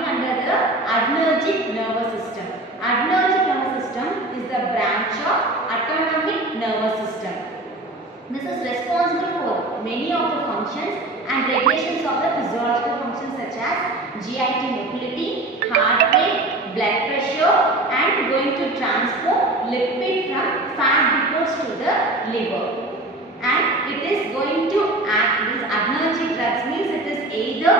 coming under the adrenergic nervous system. Adrenergic nervous system is the branch of autonomic nervous system. This is responsible for many of the functions and regulations of the physiological functions such as GIT motility, heart rate, blood pressure, and going to transport lipid from fat depots to the liver. And it is going to act, this adrenergic drugs means it is either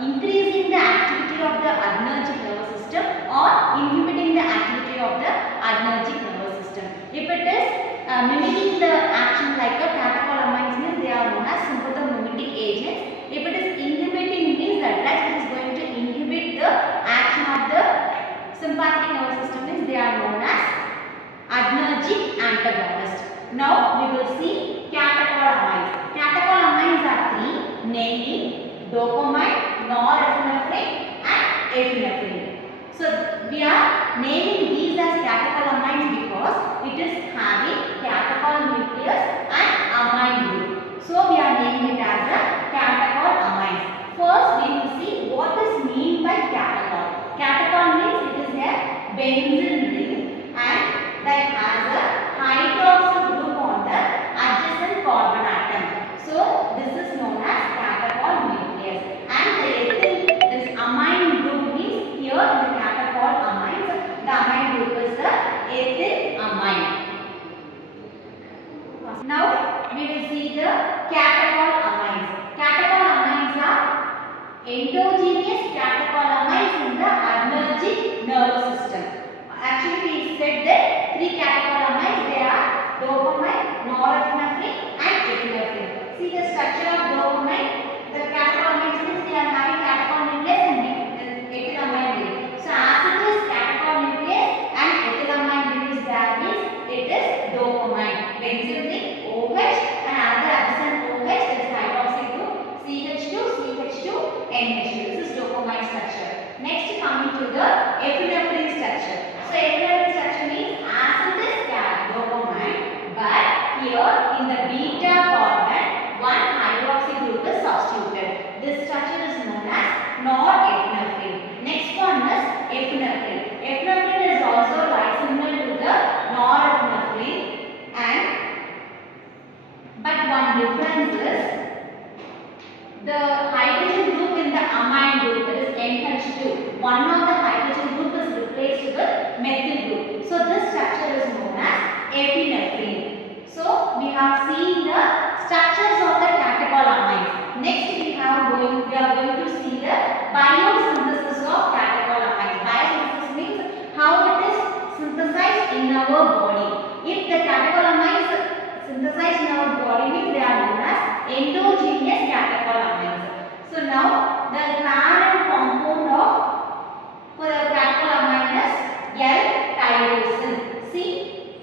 increasing the activity of the adrenergic nervous system or inhibiting the activity of the adrenergic nervous system. If it is mimicking the action like a catecholamines means they are known as sympathetic agents. If it is inhibiting means that drug is going to inhibit the action of the sympathetic nervous system means they are known as adrenergic antagonists. Now we will see catecholamines. Catecholamines are three, namely dopamine, norepinephrine and epinephrine. So we are naming these as catecholamines because it is having catechol nucleus and amine group. So we are naming it as a catecholamines. First we will see what is mean by catechol. Catechol means it is a benzene ring and that has a hydroxyl group on the adjacent carbon atom. So this is known as catechol nucleus. And the ethyl, this amine group means here in the catechol amines, the amine group is the ethyl amine. Now we will see the catechol amines. Catechol amines are endogenous catecholamines in the adrenergic nervous system. Actually we said that three catecholamines, they are dopamine, norepinephrine and epinephrine. See the structure of dopamine. The catecholamines means they are having catechol nucleus and ethylamine ring. So as it is catechol nucleus and ethylamine ring is there means it is dopamine. Benzene ring, OH and another adjacent OH, that is hydroxy group, CH2, CH2, NH2. This is dopamine structure. Next coming to the epinephrine structure. So epinephrine structure means as it is dopamine, but here in the beta carbon one hydroxy group is substituted. This structure is known as norepinephrine. Next one is epinephrine. Epinephrine is also like similar to the norepinephrine, and but one difference is the hydrogen group in the amine group, that is NH2. One of the hydrogen group is replaced with methyl group. So this structure is known as epinephrine. So we have seen the structures of the catecholamines. Next we are going to see the biosynthesis of catecholamines. Biosynthesis means how it is synthesized in our body. If the catecholamines synthesized in our body means they are known as endogenous catecholamines. So now the parent compound of for the catecholamine is L-tyrosine. See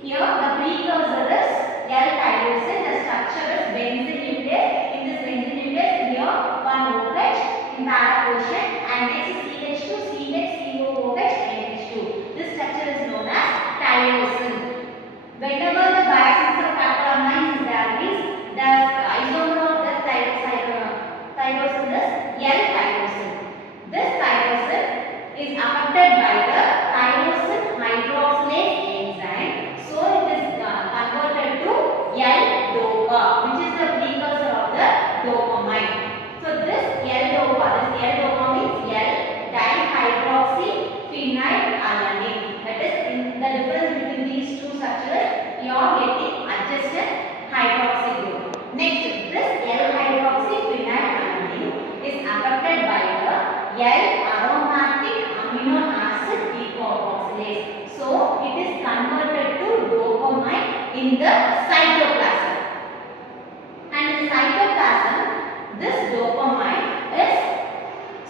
here the precursor is L-tyrosine. The structure is benzene nucleus. In this benzene nucleus here one OH in para portion and next CH2, CH, COOH, NH2. This structure is known as tyrosine. Whenever the biosynthesis of catecholamines is there means the isomer of the tyrosine is L-tyrosine. This tyrosine is affected by the tyrosine hydroxylase enzyme. So it is converted to L-dopa, which is the precursor of the dopamine. So this L-dopa means L-dihydroxyphenylalanine. That is in the difference between these two structures, you are getting adjacent hydroxy group. Next, this L-hydroxyphenylalanine is affected by the L-aromatic amino acid decarboxylase. So it is converted to dopamine in the cytoplasm. And in the cytoplasm, this dopamine is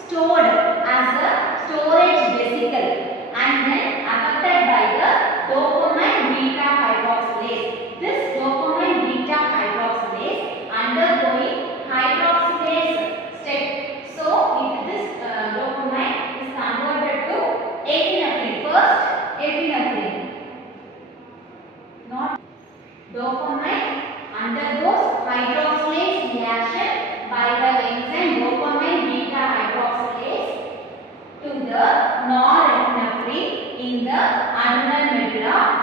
stored as a storage vesicle and then affected by the dopamine beta hydroxylase. This dopamine beta hydroxylase undergoing hydroxylase step. So this dopamine is converted to epinephrine. First epinephrine. Not dopamine undergoes hydroxylase reaction by the enzyme dopamine beta hydroxylase to the the adrenal medulla